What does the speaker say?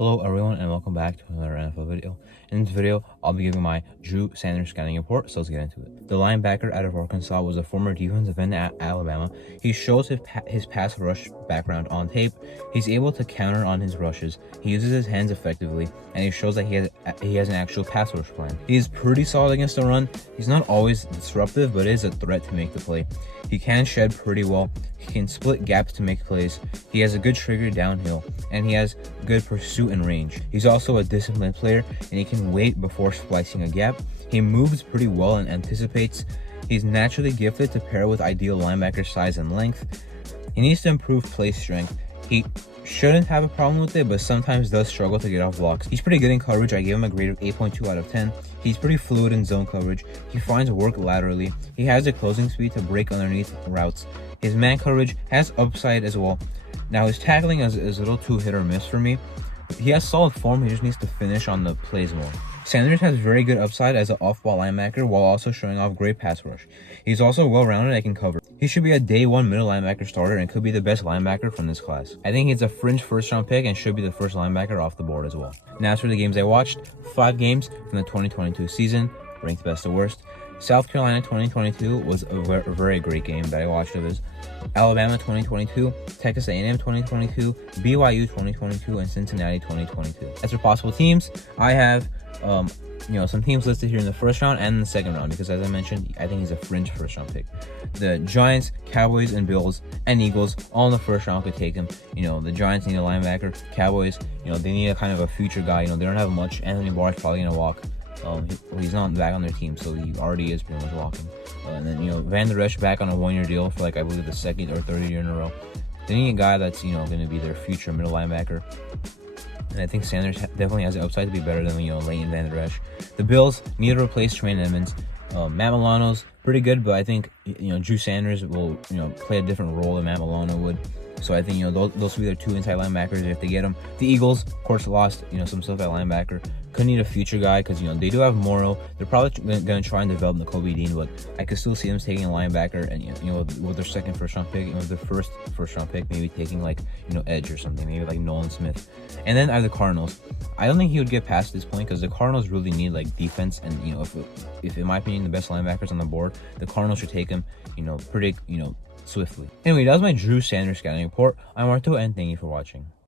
Hello everyone and welcome back to another NFL video. In this video, I'll be giving my Drew Sanders scouting report, so let's get into it. The linebacker out of Arkansas was a former defensive end at Alabama. He shows his pass rush background on tape. He's able to counter on his rushes. He uses his hands effectively, and he shows that he has an actual pass rush plan. He is pretty solid against the run. He's not always disruptive, but is a threat to make the play. He can shed pretty well. He can split gaps to make plays. He has a good trigger downhill, and he has good pursuit and range. He's also a disciplined player, and he can wait before splicing a gap. He moves pretty well and anticipates. He's naturally gifted to pair with ideal linebacker size and length. He needs to improve play strength. He shouldn't have a problem with it, but sometimes does struggle to get off blocks. He's pretty good in coverage. I gave him a grade of 8.2 out of 10. He's pretty fluid in zone coverage. He finds work laterally. He has the closing speed to break underneath routes. His man coverage has upside as well. Now his tackling is a little too hit or miss for me. He has solid form. He just needs to finish on the plays more. Sanders has very good upside as an off-ball linebacker while also showing off great pass rush. He's also well-rounded and can cover. He should be a day one middle linebacker starter and could be the best linebacker from this class. I think he's a fringe first-round pick and should be the first linebacker off the board as well. Now as for the games I watched, 5 games from the 2022 season, ranked best to worst. South Carolina 2022 was a very great game that I watched of his. Alabama 2022, Texas A&M 2022, BYU 2022, and Cincinnati 2022. As for possible teams, I have some teams listed here in the first round and in the second round because, as I mentioned, I think he's a fringe first round pick. The Giants, Cowboys, and Bills and Eagles all in the first round could take him. The Giants need a linebacker. Cowboys, they need a kind of a future guy. They don't have much. Anthony Barr's probably gonna walk. He's not back on their team, so he already is pretty much walking. And then Van Der Esch back on a 1-year deal for I believe the second or third year in a row. They need a guy that's going to be their future middle linebacker. And I think Sanders definitely has the upside to be better than Leighton Van Der Esch. The Bills need to replace Tremaine Edmonds. Matt Milano's pretty good, but I think Drew Sanders will play a different role than Matt Milano would. So I think those will be their 2 inside linebackers if they get them. The Eagles, of course, lost some stuff at linebacker. Could need a future guy because they do have Morrow. They're probably going to try and develop Nakobe Dean, but I could still see them taking a linebacker and with their second first round pick, with their first round pick, maybe taking edge or something, maybe Nolan Smith. And then I have the Cardinals. I don't think he would get past this point because the Cardinals really need defense, and if in my opinion the best linebackers on the board, the Cardinals should take him pretty swiftly. Anyway, that was my Drew Sanders scouting report. I'm Marto, and thank you for watching.